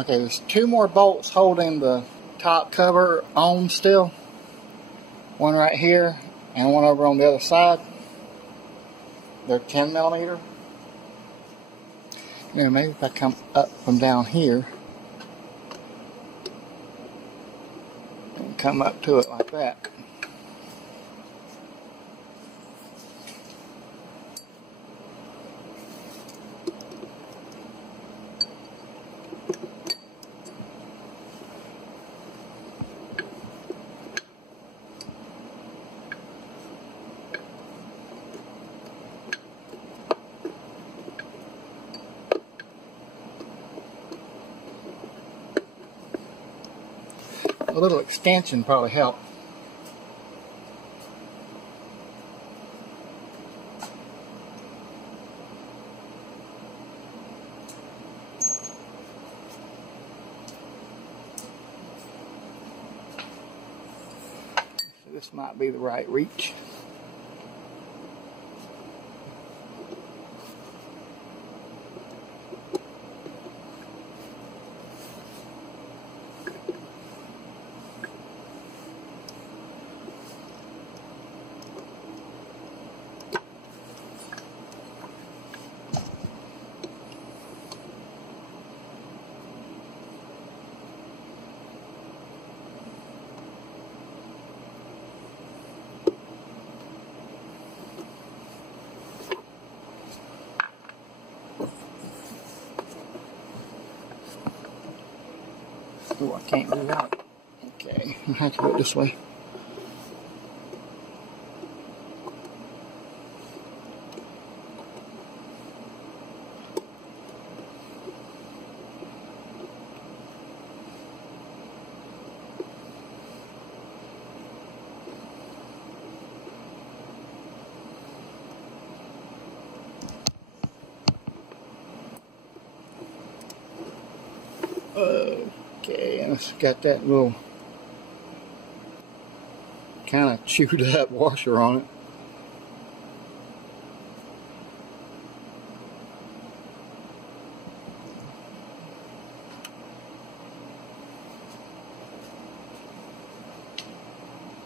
Okay, there's 2 more bolts holding the top cover on still. One right here and one over on the other side. They're 10 millimeter. You know, maybe if I come up from down here and come up to it like that. A little extension probably helped. So this might be the right reach. Oh, I can't do that. Okay, I have to go this way. Okay, and it's got that little kind of chewed up washer on it.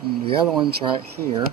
And the other one's right here.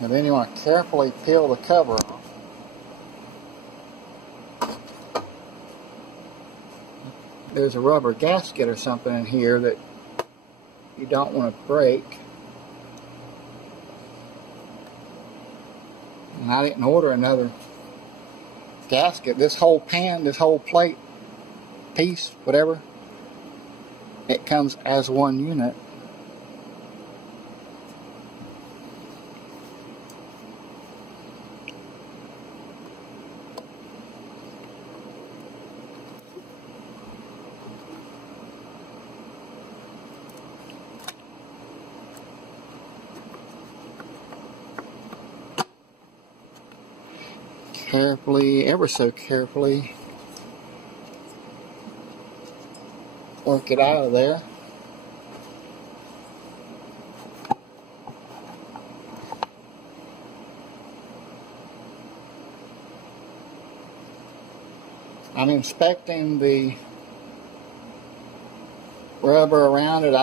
And then you want to carefully peel the cover off. There's a rubber gasket or something in here that you don't want to break. And I didn't order another gasket. This whole pan, this whole plate, piece, whatever, it comes as one unit. Carefully, ever so carefully, work it out of there. I'm inspecting the rubber around it.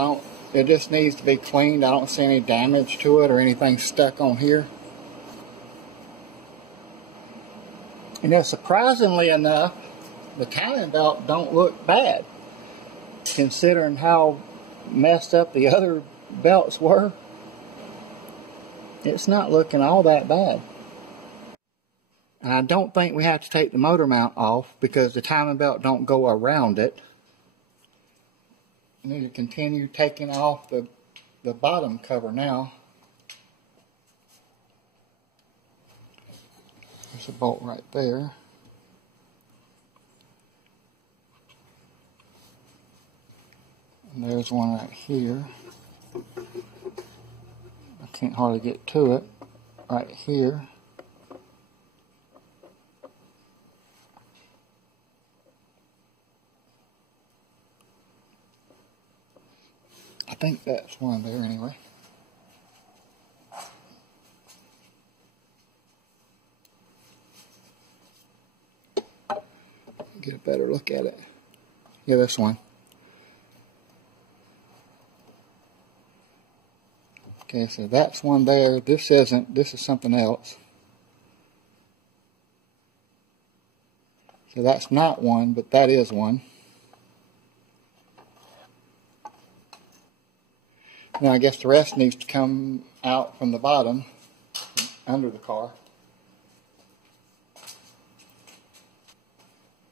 It just needs to be cleaned. I don't see any damage to it or anything stuck on here. You know, surprisingly enough, the timing belt don't look bad. considering how messed up the other belts were, it's not looking all that bad. And I don't think we have to take the motor mount off because the timing belt don't go around it. I need to continue taking off the bottom cover now. There's a bolt right there. And there's one right here. I can't hardly get to it. Right here. I think that's one there anyway. Get a better look at it. Yeah, that's one. Okay, so that's one there. This isn't. This is something else. So that's not one, but that is one. Now I guess the rest needs to come out from the bottom, under the car.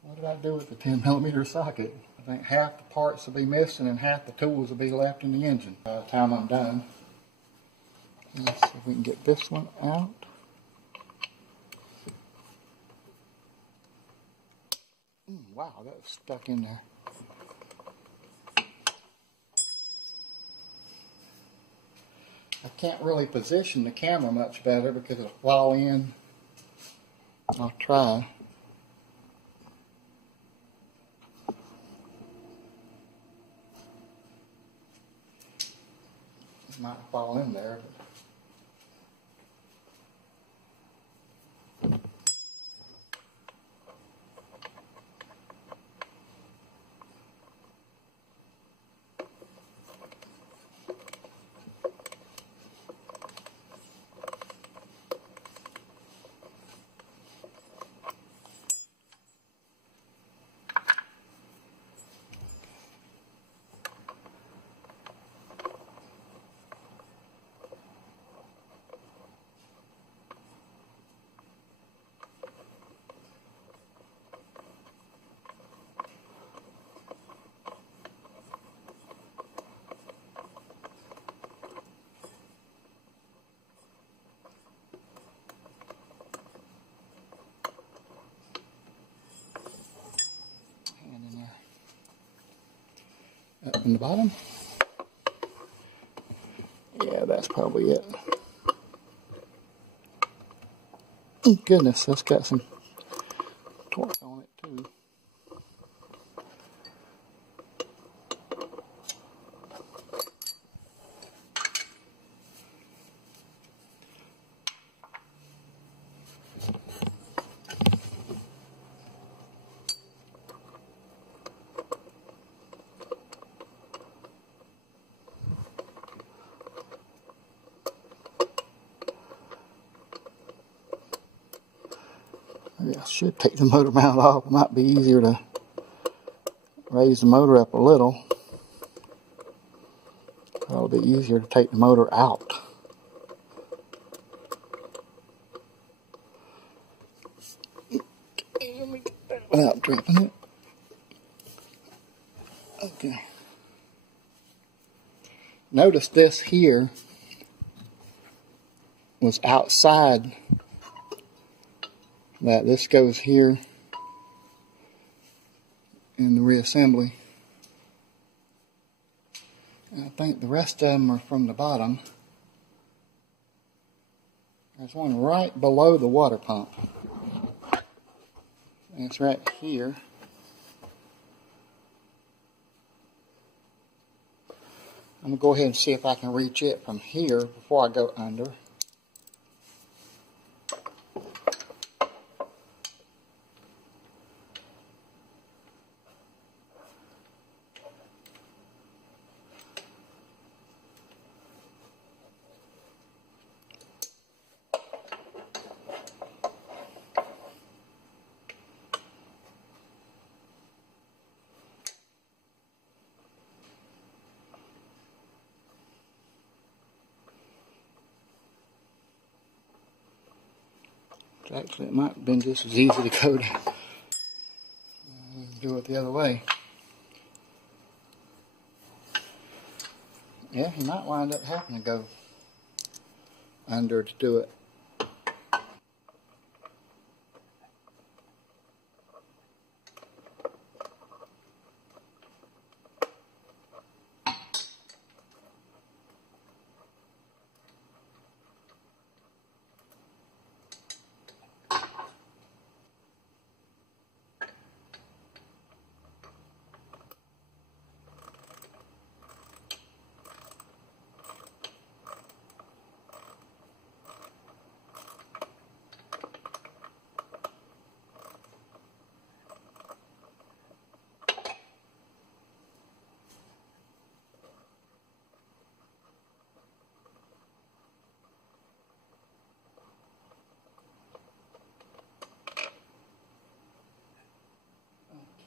What did I do with the 10mm socket? I think half the parts will be missing and half the tools will be left in the engine by the time I'm done. Let's see if we can get this one out. Wow, that was stuck in there. I can't really position the camera much better because it'll fall in. I'll try. It might fall in there. Up in the bottom. Yeah, that's probably it. Oh, goodness, that's got some torque on it too. I should take the motor mount off. It might be easier to raise the motor up a little. It'll be easier to take the motor out. Okay, let me get that without dropping it. Okay. Notice this here was outside. That this goes here in the reassembly. And I think the rest of them are from the bottom. There's one right below the water pump. And it's right here. I'm going to go ahead and see if I can reach it from here before I go under. Actually, it might have been just as easy to go to do it the other way. Yeah, you might wind up having to go under to do it.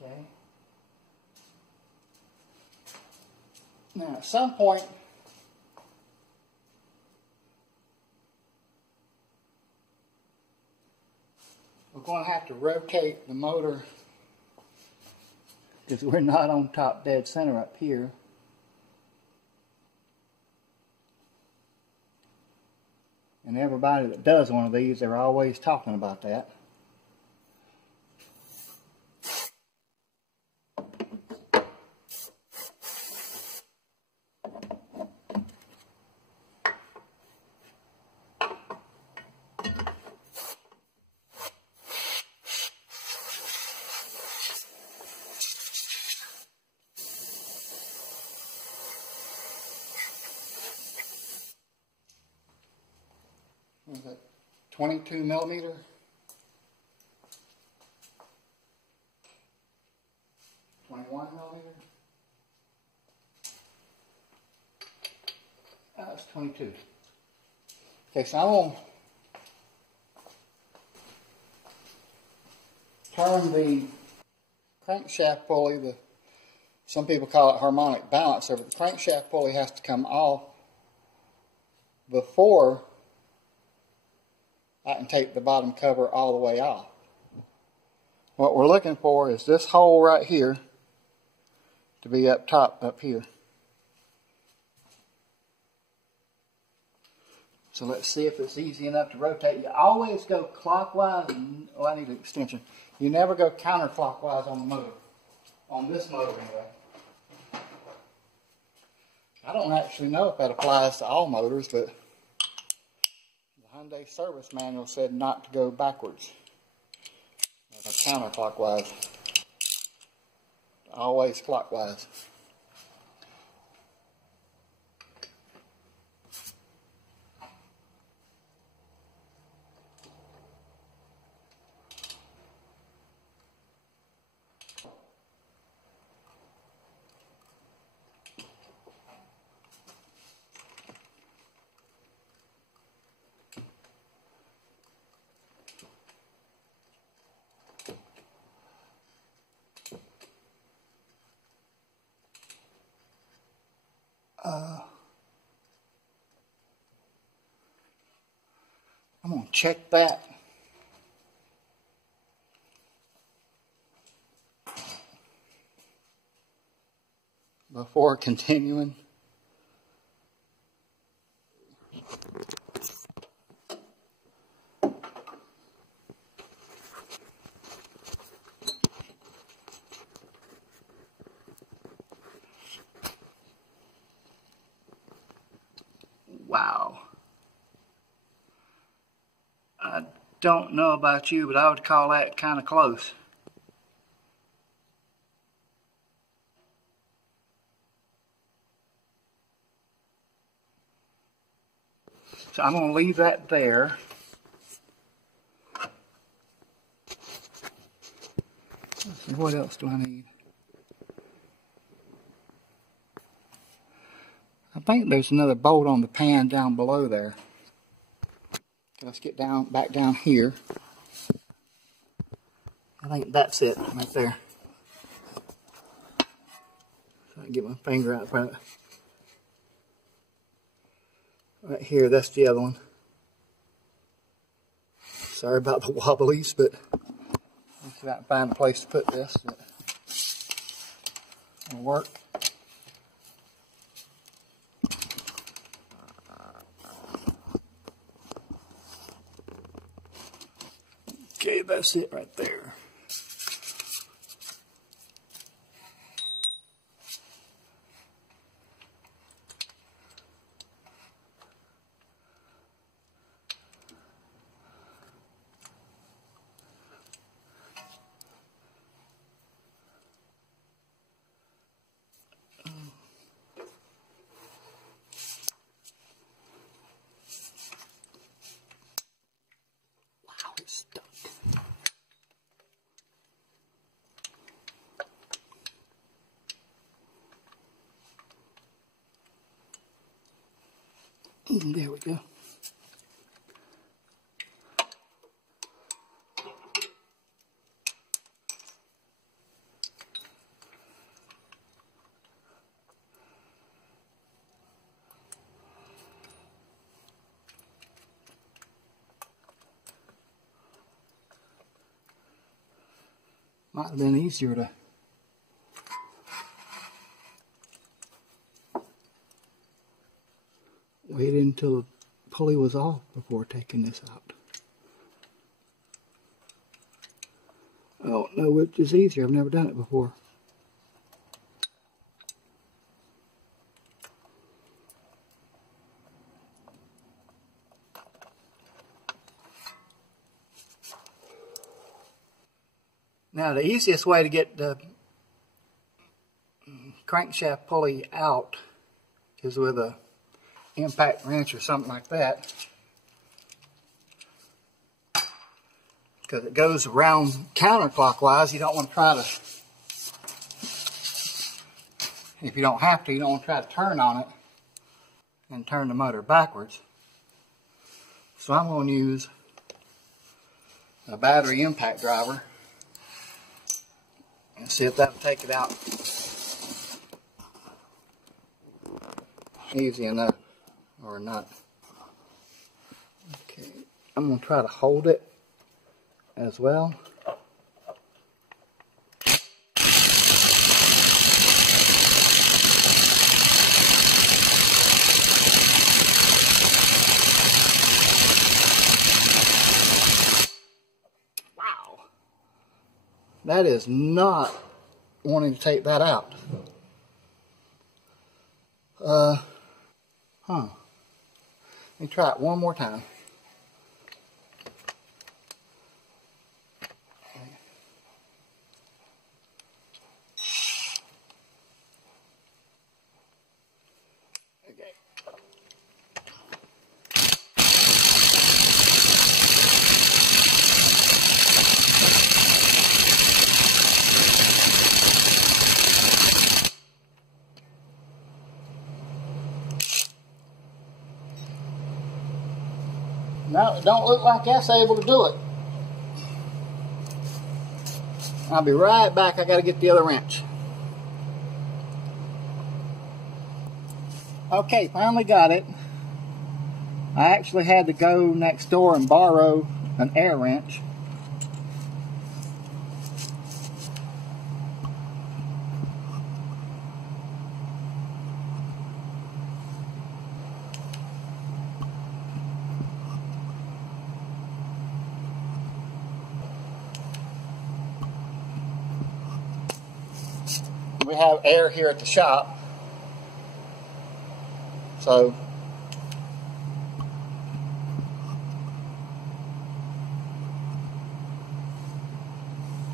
Okay. Now, at some point, we're going to have to rotate the motor because we're not on top dead center up here. And everybody that does one of these, they're always talking about that. What is that, 22 millimeter? $21 millimeter? Oh, it's 22. Okay, so I'm going to turn the crankshaft pulley, some people call it harmonic balancer, but the crankshaft pulley has to come off before I can take the bottom cover all the way off. What we're looking for is this hole right here to be up top up here. So let's see if it's easy enough to rotate. You always go clockwise. Oh, I need an extension. You never go counterclockwise on the motor. On this motor anyway. I don't actually know if that applies to all motors, but Hyundai service manual said not to go backwards, counterclockwise, always clockwise. I'm going to check that. Before continuing. Wow. I don't know about you, but I would call that kind of close. So I'm going to leave that there. Let's see, what else do I need? I think there's another bolt on the pan down below there. Let's get back down here. I think that's it right there. So I can get my finger out front. Right here, that's the other one. Sorry about the wobblies, but let's see if I can find a place to put this that will work. Okay, that's it right there. Wow, it's stuck. There we go. Might have been easier to wait until the pulley was off before taking this out. I don't know which is easier. I've never done it before. Now the easiest way to get the crankshaft pulley out is with a impact wrench or something like that, because it goes around counterclockwise. You don't want to try to, if you don't have to, you don't want to try to turn on it and turn the motor backwards. So I'm going to use a battery impact driver and see if that'll take it out easy enough or not. Okay, I'm going to try to hold it as well. Wow, that is not wanting to take that out. Let me try it one more time. Okay. No, it don't look like that's able to do it. I'll be right back. I got to get the other wrench. Okay, finally got it. I actually had to go next door and borrow an air wrench. We have air here at the shop, so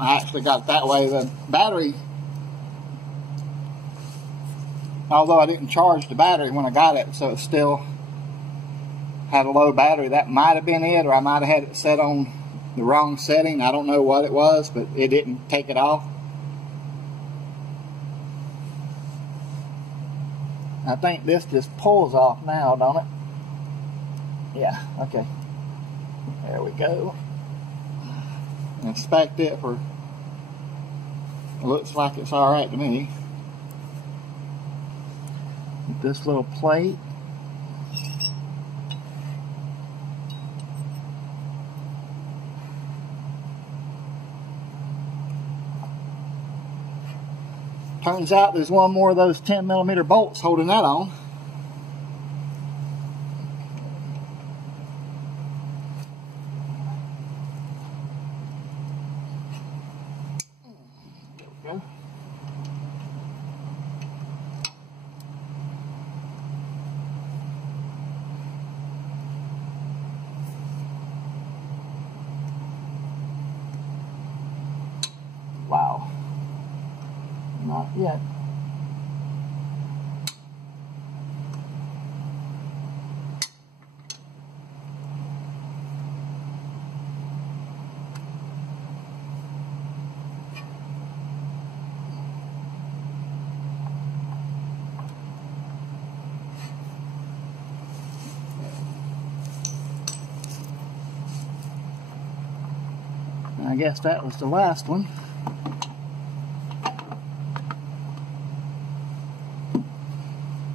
I actually got it that way. The battery, although I didn't charge the battery when I got it, so it still had a low battery. That might have been it, or I might have had it set on the wrong setting. I don't know what it was, but it didn't take it off. I think this just pulls off now, don't it? Yeah, okay. There we go. Inspect it for, it looks like it's alright to me. This little plate. I Turns out there's one more of those 10mm bolts holding that on. There we go. Wow. Not yet. I guess that was the last one.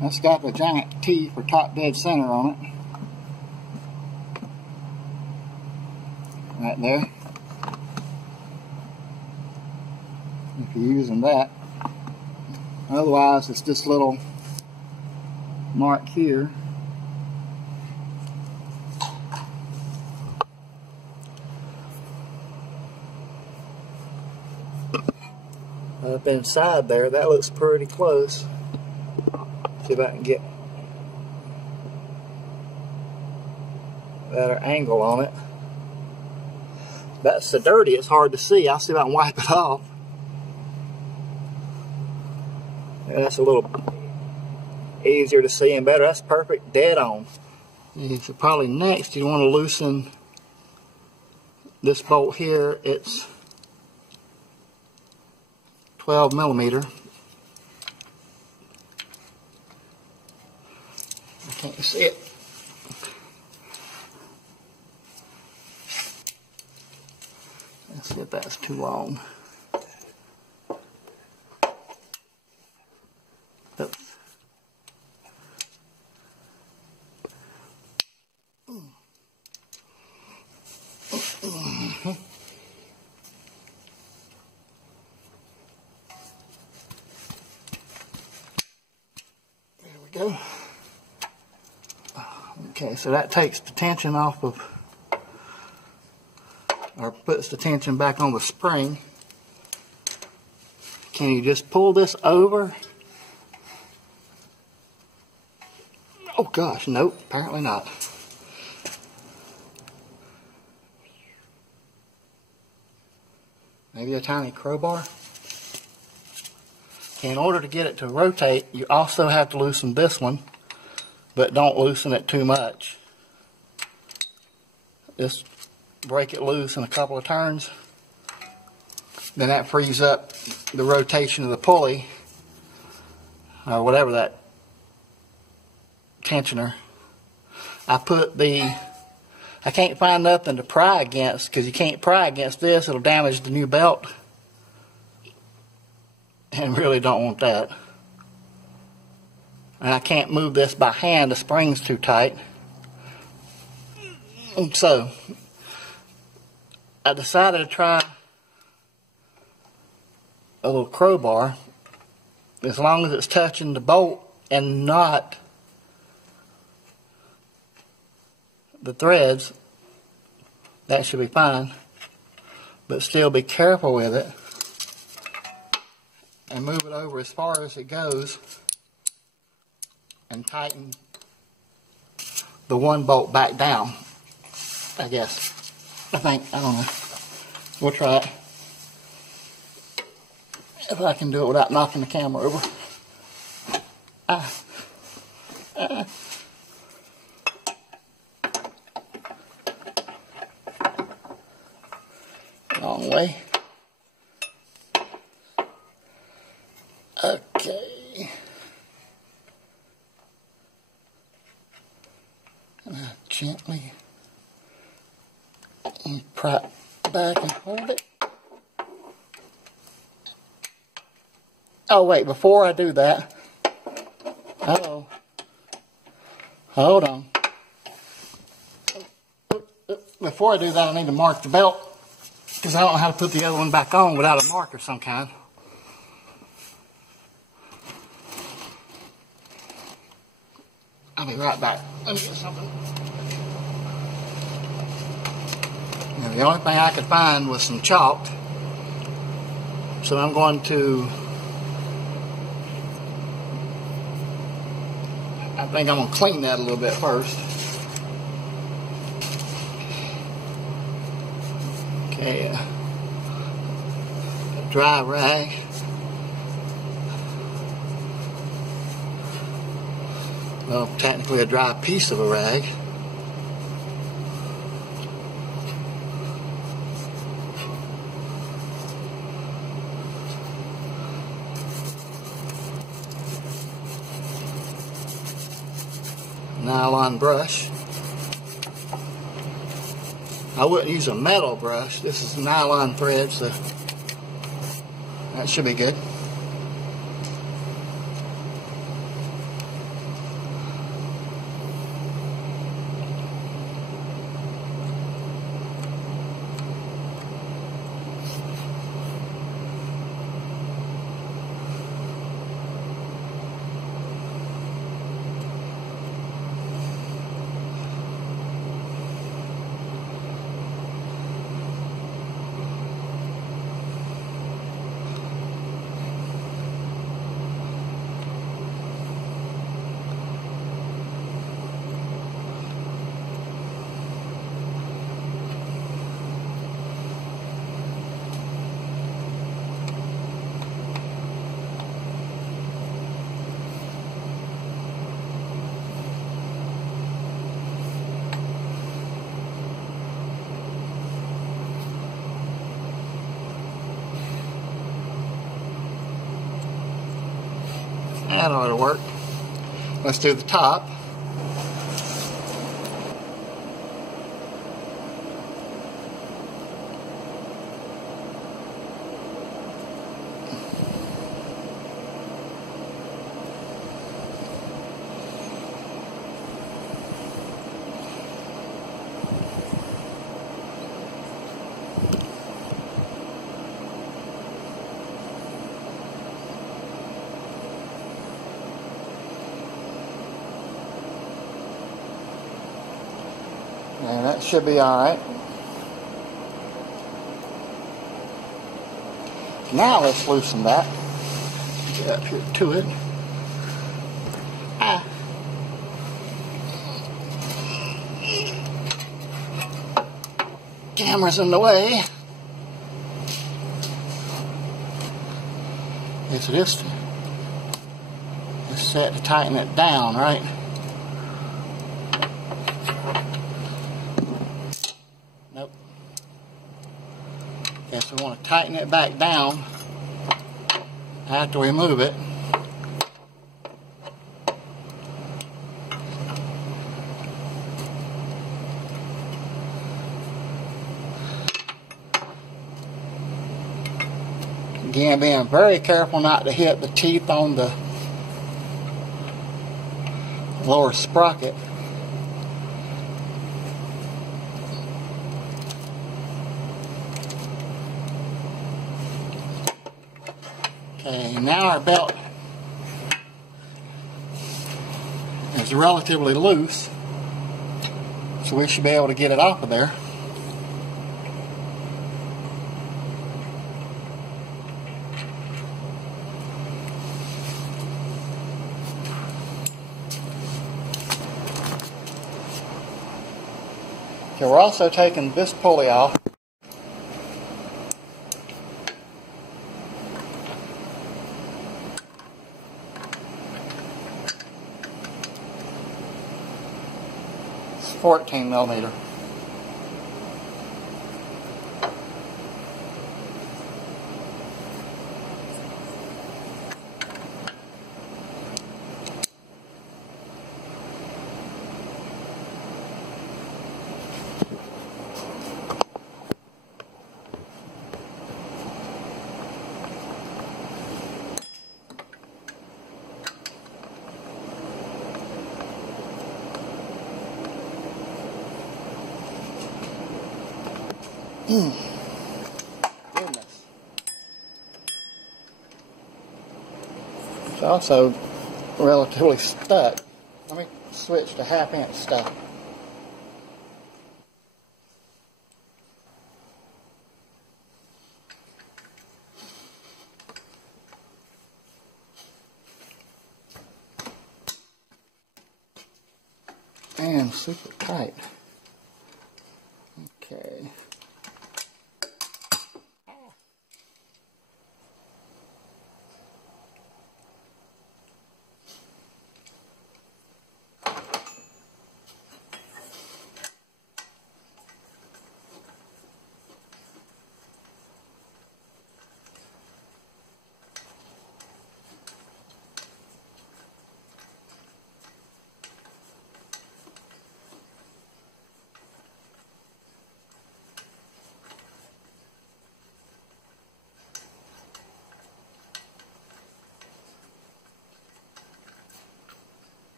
That's got the giant T for top dead center on it. Right there. If you're using that. Otherwise, it's this little mark here. Up inside there, that looks pretty close. See if I can get a better angle on it. That's so dirty, it's hard to see. I'll see if I can wipe it off. Yeah, that's a little easier to see and better. That's perfect, dead on. So probably next you want to loosen this bolt here. It's 12mm. I can't see it. Let's see if that's too long. Oops. There we go. Okay, so that takes the tension off of, or puts the tension back on the spring. Can you just pull this over? Oh gosh, nope, apparently not. Maybe a tiny crowbar. In order to get it to rotate, you also have to loosen this one, but don't loosen it too much. Just break it loose in a couple of turns. Then that frees up the rotation of the pulley, or whatever that tensioner. I can't find nothing to pry against, because you can't pry against this, it'll damage the new belt. And really don't want that. And I can't move this by hand, the spring's too tight. And so, I decided to try a little crowbar. As long as it's touching the bolt and not the threads, that should be fine. But still be careful with it. And move it over as far as it goes. And tighten the one bolt back down, I guess. I don't know. We'll try it. If I can do it without knocking the camera over. Long way. Okay. And I gently prop back and hold it. Oh wait, before I do that, hold on. Before I do that, I need to mark the belt, because I don't know how to put the other one back on without a mark of some kind. I'll be right back. Let me get something. Now, the only thing I could find was some chalk. So I'm going to, I think I'm going to clean that a little bit first. Okay, a dry rag. Well, technically a dry piece of a rag. Nylon brush. I wouldn't use a metal brush. This is nylon thread, so that should be good. That ought to work. Let's do the top. And that should be alright. Now let's loosen that. Get up here to it. Ah. Camera's in the way. It's just set to tighten it down, right? Nope. Guess we want to tighten it back down after we move it. Again, being very careful not to hit the teeth on the lower sprocket. Okay, now our belt is relatively loose, so we should be able to get it off of there. Okay, we're also taking this pulley off. It's 14 millimeter. Goodness. It's also relatively stuck. Let me switch to 1/2 inch stuff. And super tight. Okay.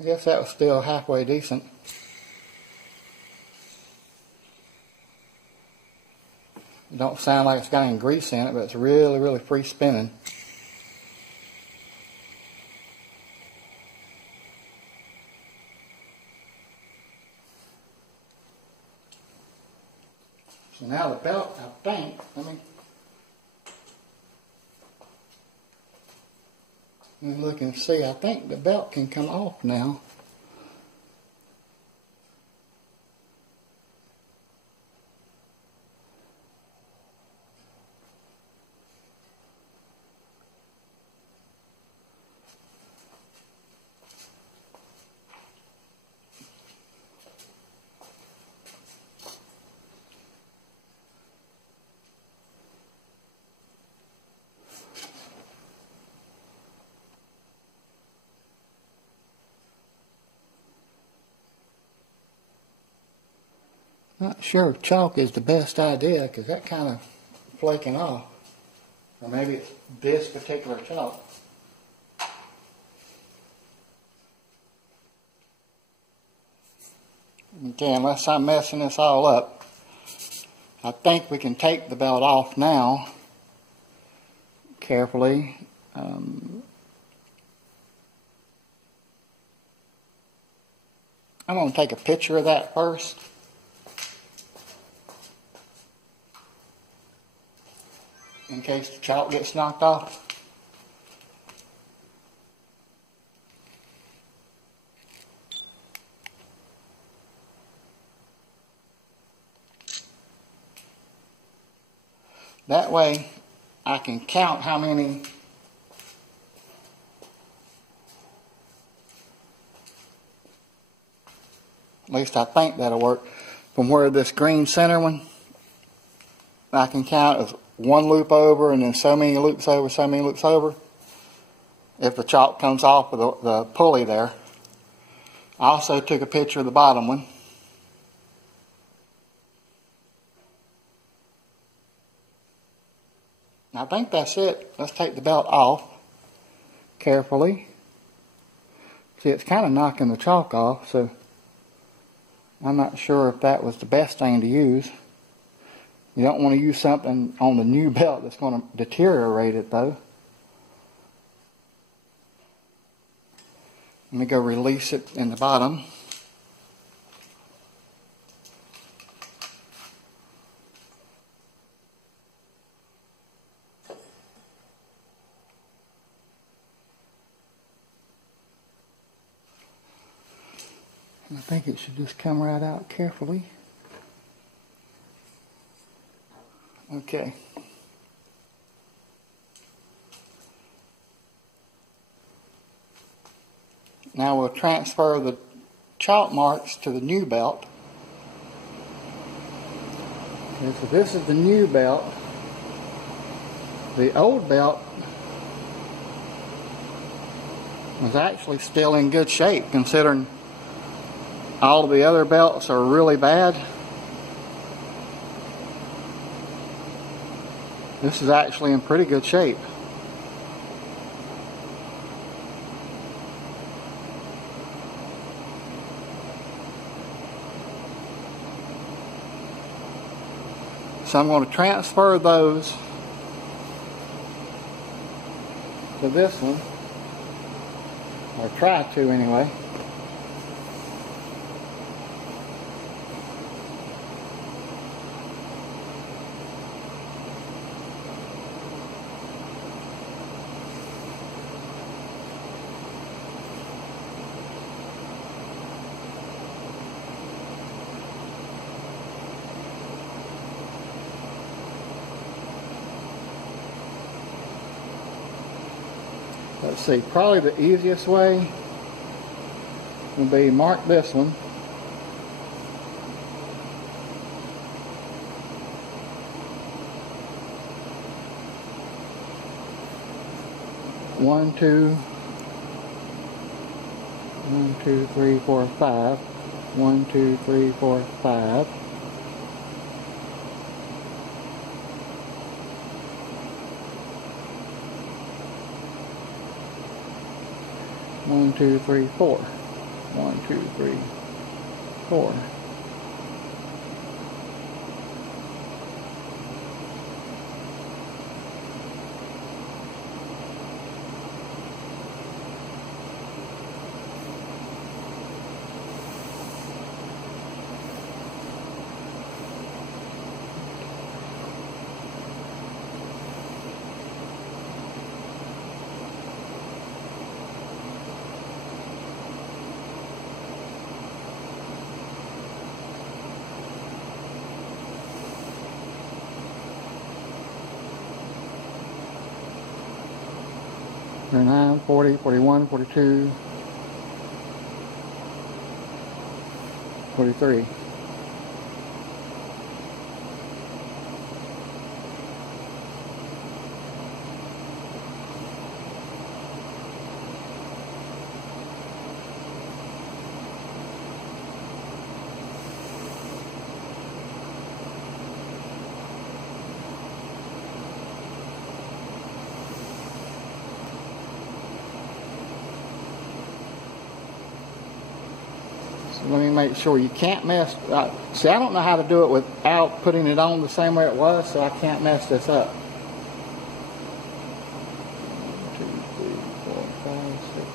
I guess that was still halfway decent. It don't sound like it's got any grease in it, but it's really, really free spinning. So now the belt, I think, let me look and see. I think the belt can come off now. Not sure if chalk is the best idea because that kind of flaking off. Or maybe it's this particular chalk. Okay, unless I'm messing this all up, I think we can take the belt off now carefully. I'm going to take a picture of that first. In case the chalk gets knocked off. That way I can count how many at least I think that'll work. From where this green center one, I can count as one loop over and then so many loops over, so many loops over. If the chalk comes off of the pulley there. I also took a picture of the bottom one. I think that's it. Let's take the belt off carefully. See, it's kind of knocking the chalk off, so I'm not sure if that was the best thing to use. You don't want to use something on the new belt that's going to deteriorate it, though. Let me go release it in the bottom. I think it should just come right out carefully. Okay. Now we'll transfer the chalk marks to the new belt. Okay, so this is the new belt. The old belt was actually still in good shape considering all of the other belts are really bad. This is actually in pretty good shape. So I'm going to transfer those to this one, or try to anyway. Let's see, probably the easiest way will be mark this one. One, two, 3, 4, 5. 1, 2, 3, 4, 5. 1, 2, 3, 4. 1, 2, 3, 4. Nine, 40, 41, 42, 43. Let me make sure you can't mess. See, I don't know how to do it without putting it on the same way it was, so I can't mess this up. 1, 2, 3, 4, 5, 6,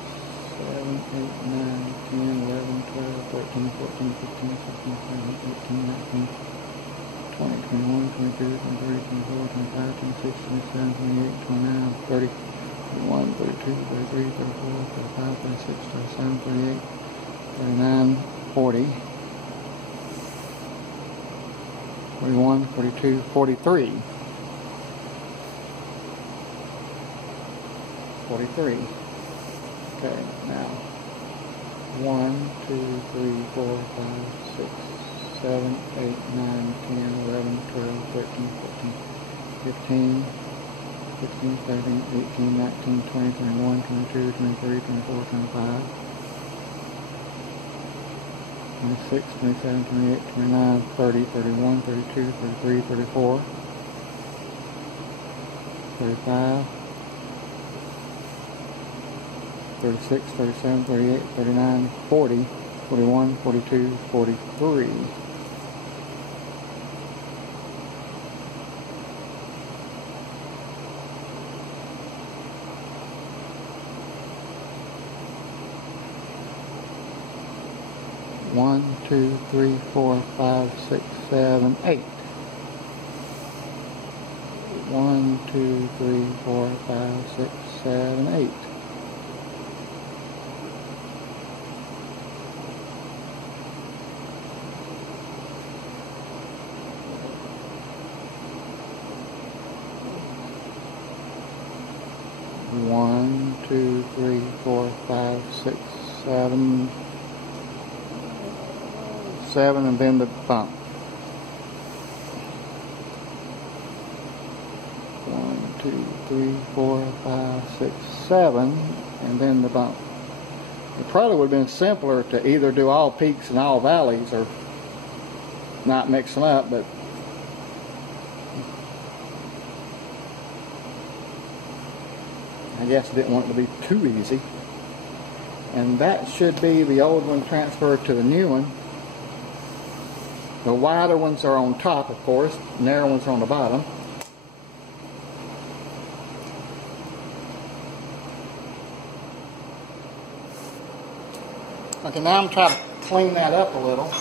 7, 8, 9, 10, 11, 12, 13, 14, 15, 16, 17, 18, 19, 20, 21, 22, 23, 24, 25, 26, 27, 28, 29, 30, 31, 32, 33, 34, 35, 36, 37, 38, 39, 40, 41, 42, 43. 43. Okay, now 1, 2, 3, 4, 5, 6, 7, 8, 9, 10, 11, 12, 13, 14, 15, 16, 17, 18, 19, 20, 21, 22, 23, 24, 25. 26, 27, 28, 29, 30, 31, 32, 33, 34, 35, 36, 37, 38, 39, 40, 41, 42, 43. One, 2, 3, 4, 5, 6, 7, 8. 1, 2, 3, 4, 5, 6, 7, 8. One, 2, 3, 4, 5, 6, 7. 7 and then the bump. 1, 2, 3, 4, 5, 6, 7 and then the bump. It probably would have been simpler to either do all peaks and all valleys or not mix them up, but I guess I didn't want it to be too easy. And that should be the old one transferred to the new one. The wider ones are on top, of course. The narrow ones are on the bottom. Okay, now I'm trying to clean that up a little.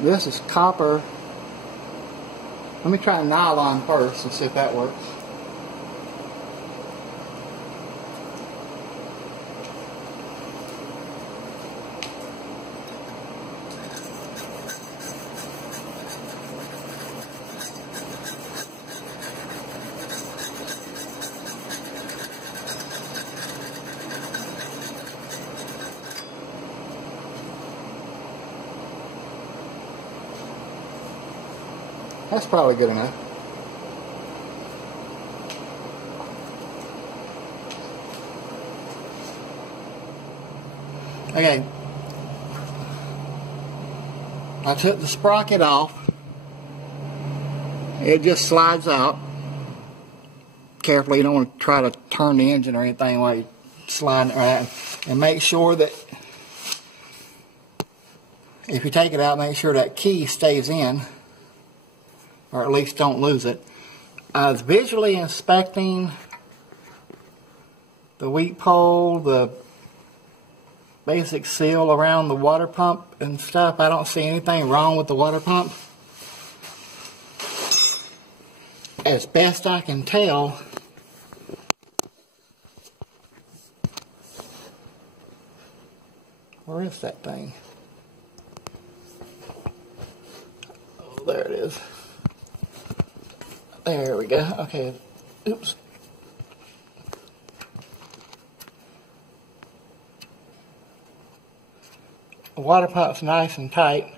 This is copper. Let me try nylon first and see if that works. That's probably good enough. Okay. I took the sprocket off. It just slides out. Carefully, you don't want to try to turn the engine or anything while you're sliding it around. And make sure that if you take it out, make sure that key stays in. Or at least don't lose it. I was visually inspecting the wheat pole, the basic seal around the water pump and stuff. I don't see anything wrong with the water pump. As best I can tell, where is that thing? Oh, there it is. There we go. Okay. Oops. The water pump's nice and tight.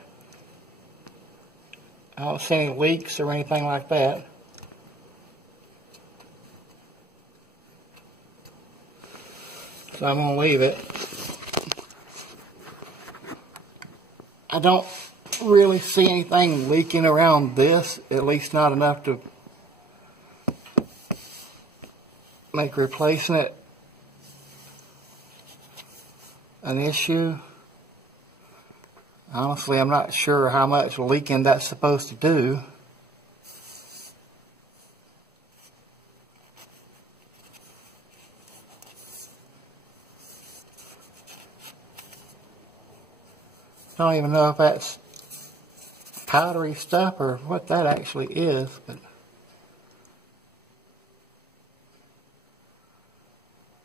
I don't see any leaks or anything like that. So I'm going to leave it. I don't really see anything leaking around this, at least not enough to make replacing it an issue. Honestly, I'm not sure how much leaking that's supposed to do. I don't even know if that's powdery stuff or what that actually is, but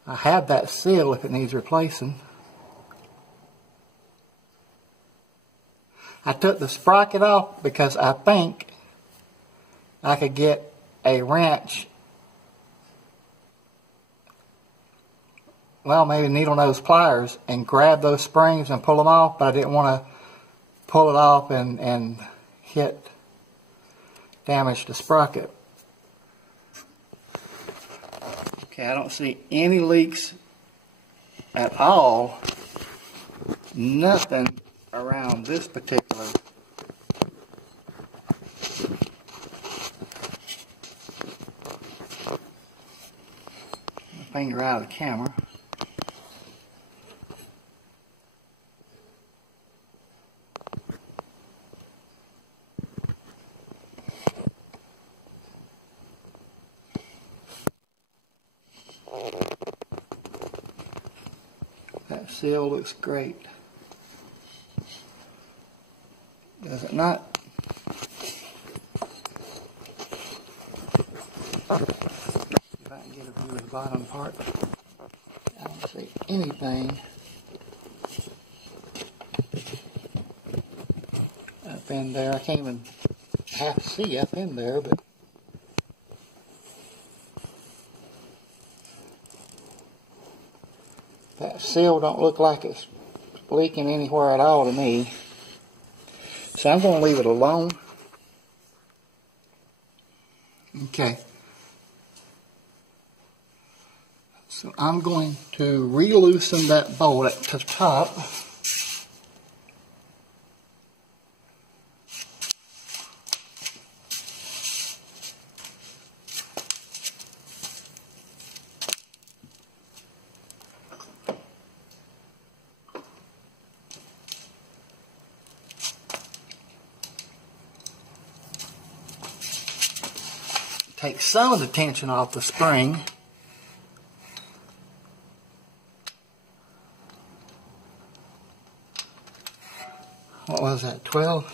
I have that seal if it needs replacing. I took the sprocket off because I think I could get a wrench, well, maybe needle nose pliers, and grab those springs and pull them off, but I didn't want to pull it off and damage the sprocket. Okay, I don't see any leaks at all. Nothing around this particular finger out of the camera. That seal looks great. Does it not? If I can get a view of the bottom part, I don't see anything up in there. I can't even half see up in there, but that seal don't look like it's leaking anywhere at all to me. So I'm going to leave it alone. Okay. So I'm going to re-loosen that bolt at the top. take some of the tension off the spring. What was that, 12?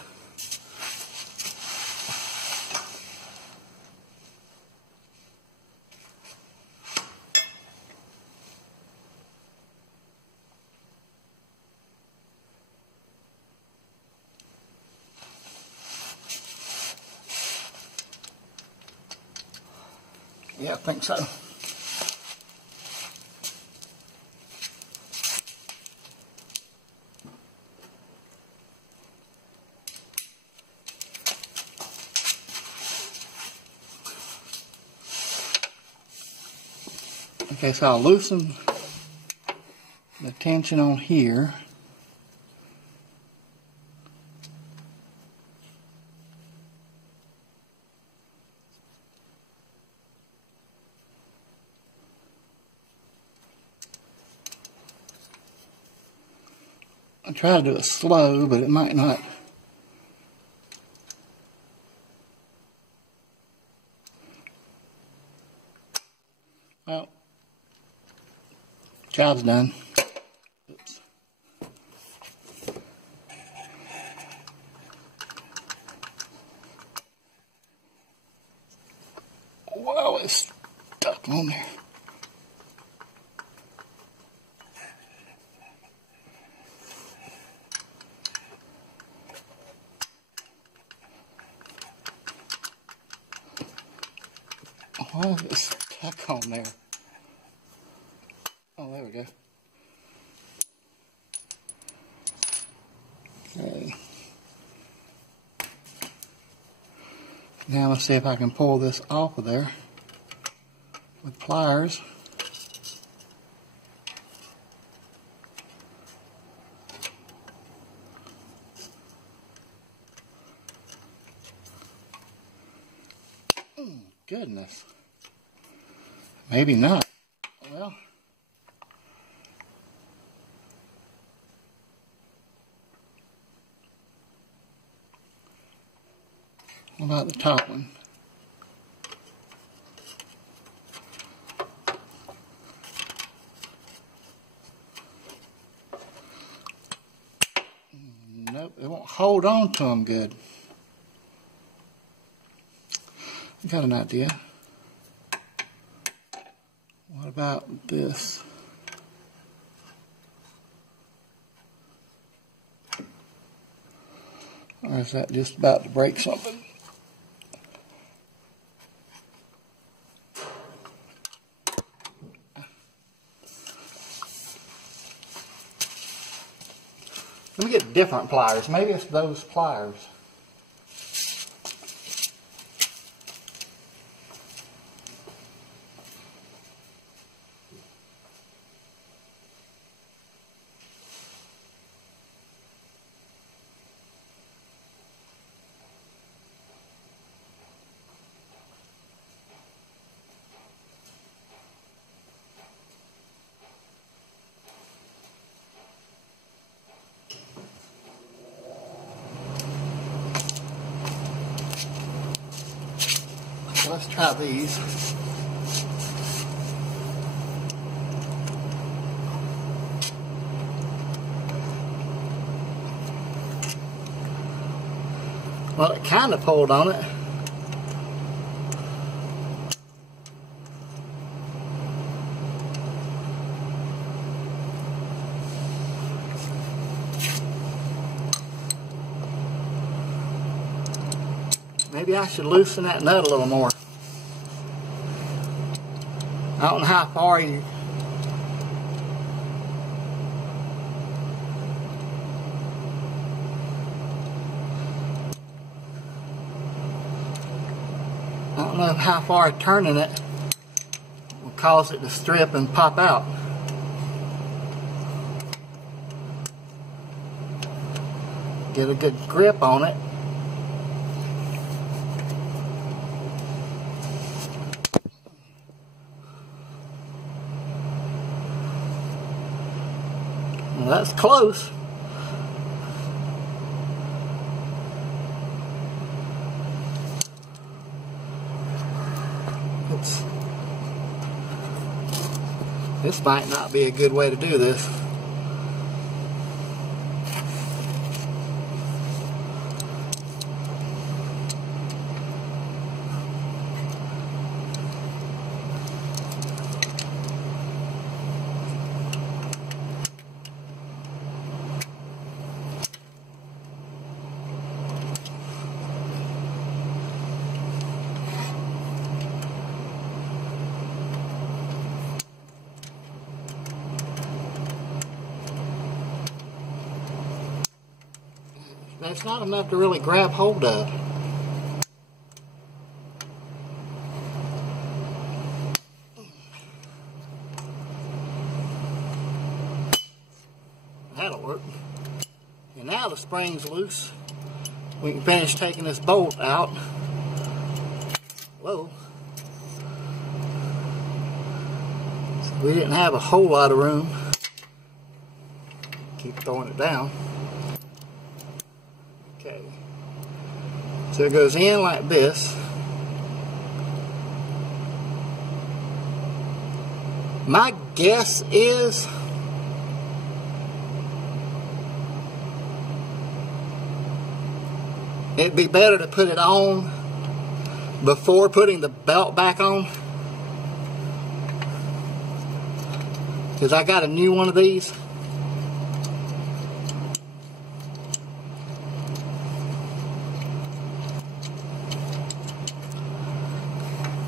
Yeah, I think so. Okay, so I'll loosen the tension on here. I try to do it slow, but it might not. Well, job's done. Oops. Wow, it's stuck on there. Why is it stuck on there? Oh, there we go. Okay. Now let's see if I can pull this off of there with pliers. Oh, goodness. Maybe not. Well, what about the top one? Nope, it won't hold on to them good. I got an idea. What about this? Or is that just about to break something? Let me get different pliers. Maybe it's those pliers. Let's try these. Well, it kind of pulled on it. Maybe I should loosen that nut a little more. I don't know how far you... I don't know how far turning it will cause it to strip and pop out. Get a good grip on it. Well, that's close. This might not be a good way to do this. That's not enough to really grab hold of. That'll work. And now the spring's loose. We can finish taking this bolt out. Whoa. So we didn't have a whole lot of room. Keep throwing it down. Okay, so it goes in like this. My guess is it'd be better to put it on before putting the belt back on, because I got a new one of these.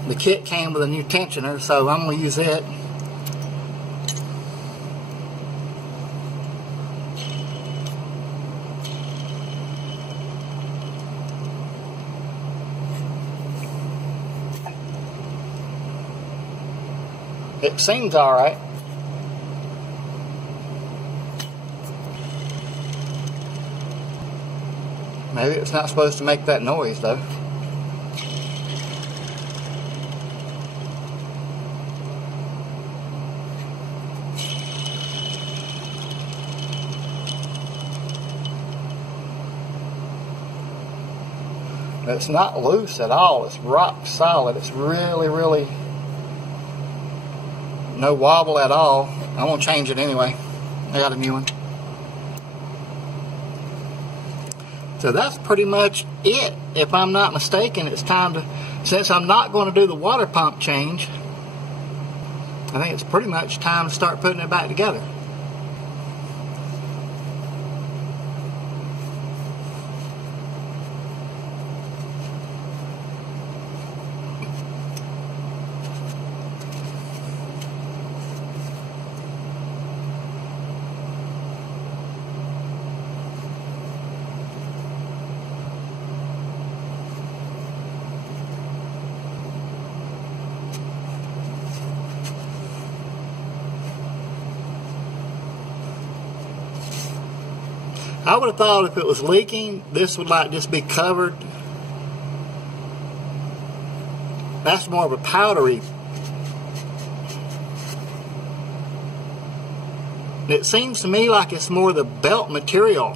The kit came with a new tensioner, so I'm going to use it. It seems alright. Maybe it's not supposed to make that noise though. It's not loose at all. It's rock solid. It's really, really no wobble at all. I'm going to change it anyway. I got a new one. So that's pretty much it. If I'm not mistaken, it's time to, since I'm not going to do the water pump change, I think it's pretty much time to start putting it back together. I would have thought if it was leaking, this would like just be covered. That's more of a powdery. It seems to me like it's more the belt material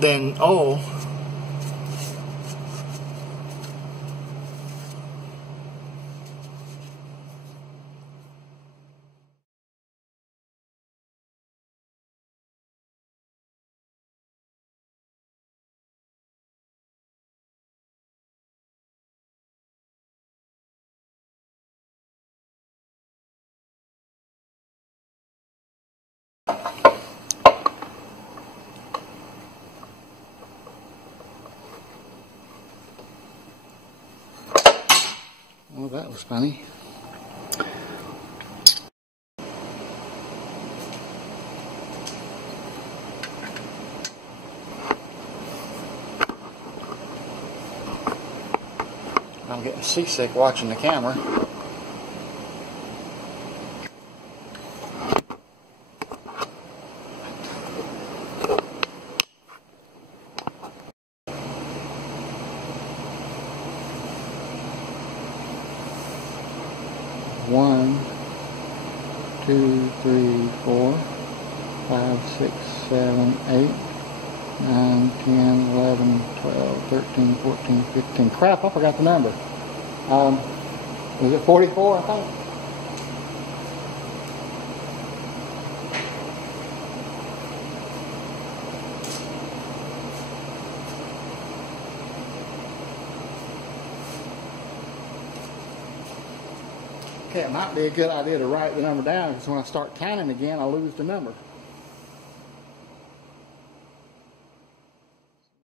than oil. Well, that was funny. I'm getting seasick watching the camera. One, 2, 3, 4, 5, 6, 7, 8, 9, 10, 11, 12, 13, 14, 15. Crap, I forgot the number. Is it 44, I think? Okay, it might be a good idea to write the number down because when I start counting again, I lose the number.